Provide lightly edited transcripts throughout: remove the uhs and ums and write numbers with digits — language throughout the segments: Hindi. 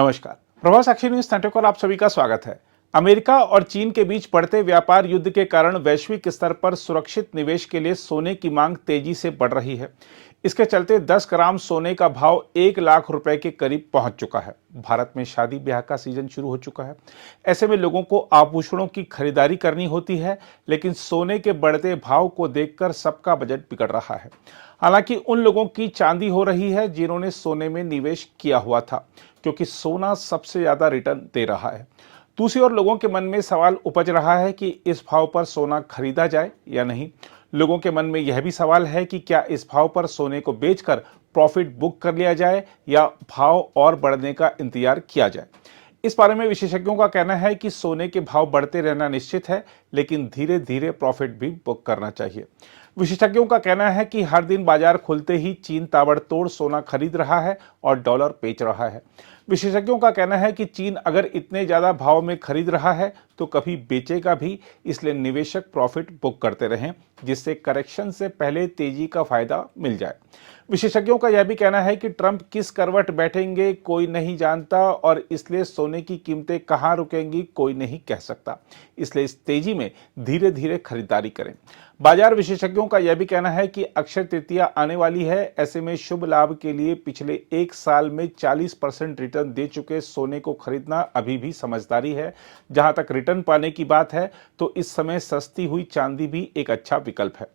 नमस्कार। प्रभाव साक्षी न्यूज नेटवर्क पर आप सभी का स्वागत है। अमेरिका और चीन के बीच बढ़ते व्यापार युद्ध के कारण वैश्विक स्तर पर सुरक्षित निवेश के लिए सोने की मांग तेजी से बढ़ रही है। इसके चलते 10 ग्राम सोने का भाव 1 लाख रुपए के करीब पहुंच चुका है। भारत में शादी ब्याह का सीजन शुरू हो चुका है। ऐसे में लोगों को आभूषणों की खरीदारी करनी होती है, लेकिन सोने के बढ़ते भाव को देखकर सबका बजट बिगड़ रहा है। हालांकि उन लोगों की चांदी हो रही है जिन्होंने सोने में निवेश किया हुआ था, क्योंकि सोना सबसे ज्यादा रिटर्न दे रहा है। दूसरी ओर लोगों के मन में सवाल उपज रहा है कि इस भाव पर सोना खरीदा जाए या नहीं। लोगों के मन में यह भी सवाल है कि क्या इस भाव पर सोने को बेचकर प्रॉफिट बुक कर लिया जाए या भाव और बढ़ने का इंतजार किया जाए। इस बारे में विशेषज्ञों का कहना है कि सोने के भाव बढ़ते रहना निश्चित है, लेकिन धीरे धीरे प्रॉफिट भी बुक करना चाहिए। विशेषज्ञों का कहना है कि हर दिन बाजार खुलते ही चीन ताबड़तोड़ सोना खरीद रहा है और डॉलर बेच रहा है। विशेषज्ञों का कहना है कि चीन अगर इतने ज्यादा भाव में खरीद रहा है तो कभी बेचेगा भी, इसलिए निवेशक प्रॉफिट बुक करते रहें, जिससे करेक्शन से पहले तेजी का फायदा मिल जाए। विशेषज्ञों का यह भी कहना है कि ट्रंप किस करवट बैठेंगे कोई नहीं जानता, और इसलिए सोने की कीमतें कहां रुकेंगी कोई नहीं कह सकता। इसलिए इस तेजी में धीरे धीरे खरीदारी करें। बाजार विशेषज्ञों का यह भी कहना है कि अक्षय तृतीया आने वाली है। ऐसे में शुभ लाभ के लिए पिछले 1 साल में 40% रिटर्न दे चुके सोने को खरीदना अभी भी समझदारी है। जहां तक रिटर्न पाने की बात है तो इस समय सस्ती हुई चांदी भी एक अच्छा विकल्प है।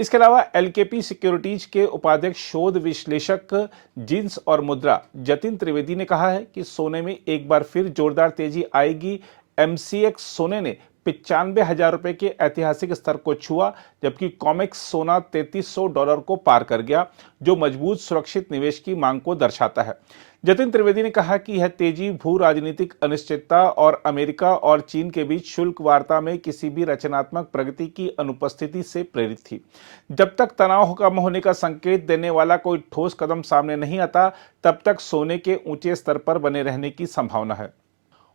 इसके अलावा एलकेपी सिक्योरिटीज के उपाध्यक्ष शोध विश्लेषक जिंस और मुद्रा जतिन त्रिवेदी ने कहा है कि सोने में एक बार फिर जोरदार तेजी आएगी। एमसीएक्स सोने ने 95,000 रुपए के ऐतिहासिक स्तर को छुआ, जबकि कॉमेक्स सोना $3300 को पार कर गया, जो मजबूत सुरक्षित निवेश की मांग को दर्शाता है। जतिन त्रिवेदी ने कहा कि यह तेजी भू राजनीतिक अनिश्चितता और अमेरिका और चीन के बीच शुल्क वार्ता में किसी भी रचनात्मक प्रगति की अनुपस्थिति से प्रेरित थी। जब तक तनाव कम होने का संकेत देने वाला कोई ठोस कदम सामने नहीं आता, तब तक सोने के ऊंचे स्तर पर बने रहने की संभावना है।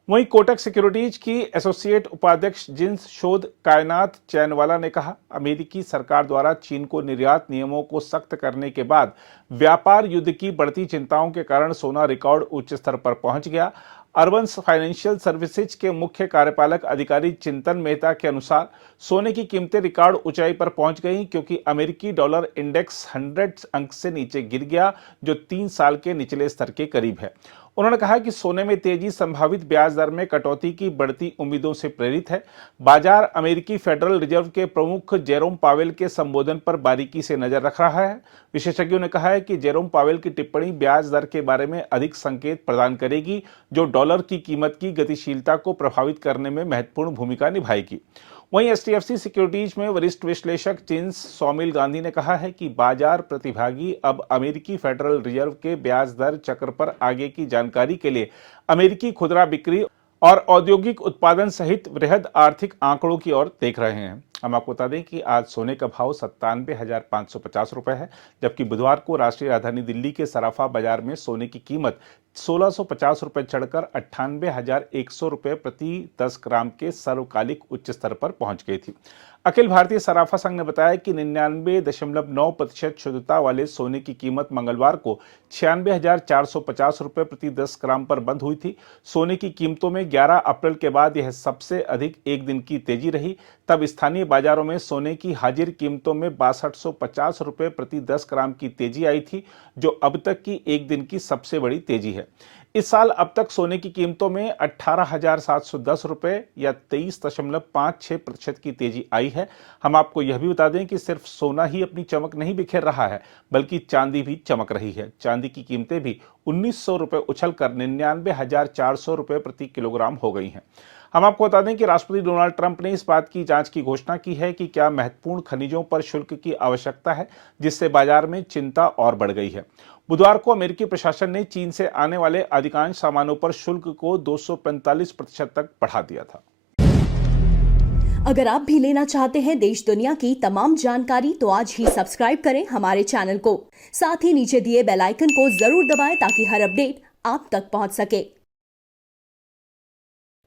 वहीं कोटक सिक्योरिटीज की एसोसिएट उपाध्यक्ष जिन्स शोध कायनात चैनवाला ने कहा, अमेरिकी सरकार द्वारा चीन को निर्यात नियमों को सख्त करने के बाद व्यापार युद्ध की बढ़ती चिंताओं के कारण सोना रिकॉर्ड उच्च स्तर पर पहुंच गया। अर्बन फाइनेंशियल सर्विसेज के मुख्य कार्यपालक अधिकारी चिंतन मेहता के अनुसार सोने की कीमतें रिकॉर्ड ऊंचाई पर पहुंच गई, क्योंकि अमेरिकी डॉलर इंडेक्स 100 अंक से नीचे गिर गया, जो 3 साल के निचले स्तर के करीब है। उन्होंने कहा कि सोने में तेजी संभावित ब्याज दर में कटौती की बढ़ती उम्मीदों से प्रेरित है। बाजार अमेरिकी फेडरल रिजर्व के प्रमुख जेरोम पावेल के संबोधन पर बारीकी से नजर रख रहा है। विशेषज्ञों ने कहा है कि जेरोम पावेल की टिप्पणी ब्याज दर के बारे में अधिक संकेत प्रदान करेगी, जो डॉलर की कीमत की गतिशीलता को प्रभावित करने में महत्वपूर्ण भूमिका निभाएगी। वहीं एचडीएफसी सिक्योरिटीज में वरिष्ठ विश्लेषक जिन्स सौमिल गांधी ने कहा है कि बाजार प्रतिभागी अब अमेरिकी फेडरल रिजर्व के ब्याज दर चक्र पर आगे की जानकारी के लिए अमेरिकी खुदरा बिक्री और औद्योगिक उत्पादन सहित वृहद आर्थिक आंकड़ों की ओर देख रहे हैं। हम आपको बता दें कि आज सोने का भाव 97,550 रुपए है, जबकि बुधवार को राष्ट्रीय राजधानी दिल्ली के सराफा बाजार में सोने की कीमत 1,650 रुपए चढ़कर 98,100 रुपए प्रति 10 ग्राम के सर्वकालिक उच्च स्तर पर पहुंच गई थी। अखिल भारतीय सराफा संघ ने बताया कि 99.9% शुद्धता वाले सोने की कीमत मंगलवार को 96,450 रुपए प्रति 10 ग्राम पर बंद हुई थी। सोने की कीमतों में 11 अप्रैल के बाद यह सबसे अधिक एक दिन की तेजी रही। तब स्थानीय बाजारों में सोने की हाजिर कीमतों में 6250 रुपए प्रति 10 ग्राम की तेजी आई थी, जो अब तक की एक दिन की सबसे बड़ी तेजी है। इस साल अब तक सोने की कीमतों में 18,710 रुपए या 23.56% की तेजी आई है। हम आपको यह भी बता दें कि सिर्फ सोना ही अपनी चमक नहीं बिखेर रहा है, बल्कि चांदी भी चमक रही है। चांदी की कीमतें भी 1,900 रुपए उछलकर 99,400 रुपए प्रति किलोग्राम हो गई हैं। हम आपको बता दें कि राष्ट्रपति डोनाल्ड ट्रंप ने इस बात की जांच की घोषणा की है कि क्या महत्वपूर्ण खनिजों पर शुल्क की आवश्यकता है, जिससे बाजार में चिंता और बढ़ गई है। बुधवार को अमेरिकी प्रशासन ने चीन से आने वाले अधिकांश सामानों पर शुल्क को 245% तक बढ़ा दिया था। अगर आप भी लेना चाहते हैं देश दुनिया की तमाम जानकारी, तो आज ही सब्सक्राइब करें हमारे चैनल को। साथ ही नीचे दिए बेल आइकन को जरूर दबाएं ताकि हर अपडेट आप तक पहुंच सके।